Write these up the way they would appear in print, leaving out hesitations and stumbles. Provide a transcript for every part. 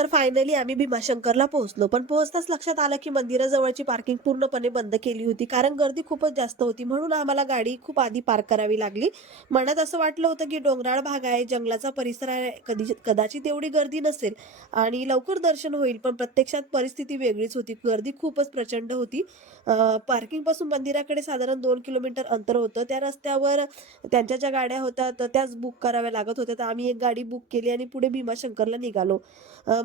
तर फायनली आम्ही भीमाशंकरला पोहोचलो. पण पोहोचताच लक्षात आलं, की मंदिराजवळची पार्किंग पूर्णपणे बंद केली होती. कारण गर्दी खूपच जास्त होती. म्हणून आम्हाला गाडी खूप आधी पार्क करावी लागली. मनात असं वाटलं होतं, की डोंगराळ भाग आहे, जंगलाचा परिसर आहे, कदाचित एवढी गर्दी नसेल आणि लवकर दर्शन होईल. पण प्रत्यक्षात परिस्थिती वेगळीच होती. गर्दी खूपच प्रचंड होती. पार्किंगपासून मंदिराकडे साधारण 2 किलोमीटर अंतर होतं. त्या रस्त्यावर त्यांच्या ज्या गाड्या होत्या, तर त्याच बुक कराव्या लागत होत्या. तर आम्ही एक गाडी बुक केली आणि पुढे भीमाशंकरला निघालो.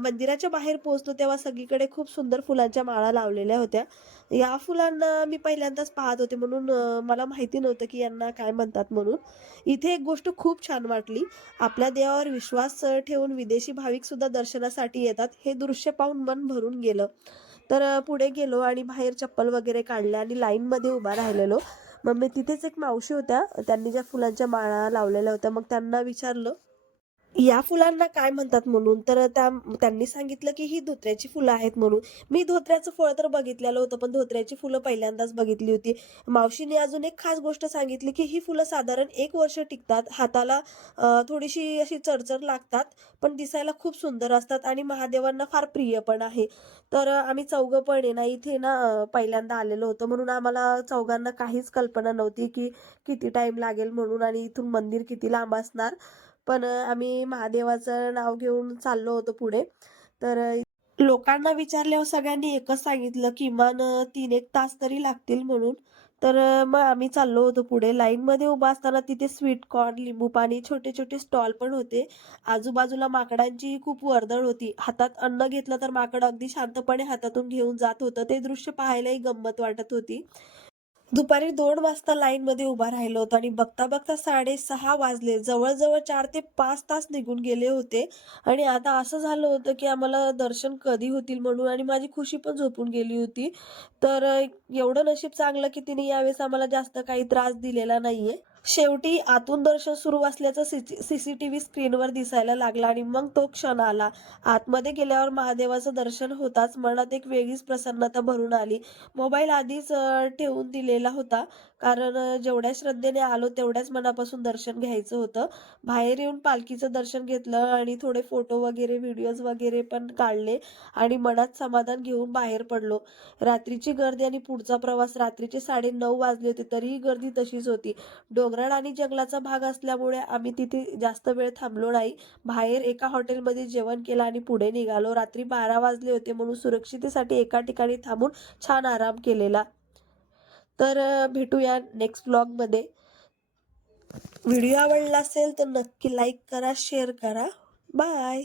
मंदिराच्या बाहेर पोहोचलो तेव्हा सगळीकडे खूप सुंदर फुलांच्या माळा लावलेल्या होत्या. या फुलांना मी पहिल्यांदाच पाहत होते म्हणून मला माहिती नव्हतं की यांना काय म्हणतात म्हणून. इथे एक गोष्ट खूप छान वाटली. आपल्या देवावर विश्वास ठेवून विदेशी भाविक सुद्धा दर्शनासाठी येतात. हे दृश्य पाहून मन भरून गेलं. तर पुढे गेलो आणि बाहेर चप्पल वगैरे काढल्या आणि लाईनमध्ये उभा राहिलेलो. मग मी तिथेच एक मावशी होत्या. त्यांनी ज्या फुलांच्या माळा लावलेल्या होत्या, मग त्यांना विचारलं या फुलांना काय म्हणतात म्हणून. तर त्यांनी सांगितलं की ही धोत्र्याची फुलं आहेत म्हणून. मी धोत्र्याचं फळ तर बघितलेलं होतं, पण धोत्र्याची फुलं पहिल्यांदाच बघितली होती. मावशीने अजून एक खास गोष्ट सांगितली की ही फुलं साधारण 1 वर्ष टिकतात. हाताला थोडीशी अशी चरचर लागतात, पण दिसायला खूप सुंदर असतात आणि महादेवांना फार प्रिय पण आहे. तर आम्ही चौघं पण आहे ना इथे ना पहिल्यांदा आलेलो होतो, म्हणून आम्हाला चौघांना काहीच कल्पना नव्हती की किती टाइम लागेल म्हणून आणि इथून मंदिर किती लांब असणार. पण आम्ही महादेवाचं नाव घेऊन चाललो होतो पुढे. तर लोकांना विचारल्यावर सगळ्यांनी एकच सांगितलं किमान 3-1 तास तरी लागतील म्हणून. तर मग आम्ही चाललो होतो पुढे. लाईनमध्ये उभा असताना तिथे स्वीट कॉर्न, लिंबू पाणी, छोटे-छोटे स्टॉल पण होते. आजूबाजूला माकडांची खूप वर्दळ होती. हातात अन्न घेतलं तर माकड अगदी शांतपणे हातातून घेऊन जात होतं. ते दृश्य पाहायलाही गंमत वाटत होती. दुपारी 2 वाजता लाईनमध्ये उभा राहिलो होतो आणि बघता-बघता 6:30 वाजले. जवळ-जवळ 4 ते 5 तास निघून गेले होते आणि आता असं झालं होतं, की आम्हाला दर्शन कधी होतील म्हणून आणि माझी खुशी पण झोपून गेली होती. तर एवढं नशीब चांगलं, की तिने यावेळेस आम्हाला जास्त काही त्रास दिलेला नाहीये. शेवटी आतून दर्शन सुरू असल्याचं सीसीटीव्ही स्क्रीनवर दिसायला लागला आणि मग तो क्षण आला. आतमध्ये गेल्यावर महादेवाचं दर्शन होताच मनात एक वेगळीच प्रसन्नता भरून आली. मोबाईल आधीच ठेवून दिलेला होता. कारण जेवढ्या श्रद्धेने आलो तेवढ्याच मनापासून दर्शन घ्यायचं होतं. बाहेर येऊन पालखीचं दर्शन घेतलं आणि थोडे फोटो वगैरे, व्हिडिओज वगैरे पण काढले आणि मनात समाधान घेऊन बाहेर पडलो. रात्रीची गर्दी आणि पुढचा प्रवास रात्रीचे 9:30 वाजले होते, तरीही गर्दी तशीच होती. डोंगराळ आणि जंगलाचा भाग असल्यामुळे आम्ही तिथे जास्त वेळ थांबलो नाही. बाहेर एका हॉटेलमध्ये जेवण केलं आणि पुढे निघालो. रात्री 12 वाजले होते म्हणून सुरक्षितेसाठी एका ठिकाणी थांबून छान आराम केलेला. तर भेटूया नेक्स्ट व्लॉगमध्ये. व्हिडिओ आवडला असेल तर नक्की लाईक करा, शेअर करा. बाय.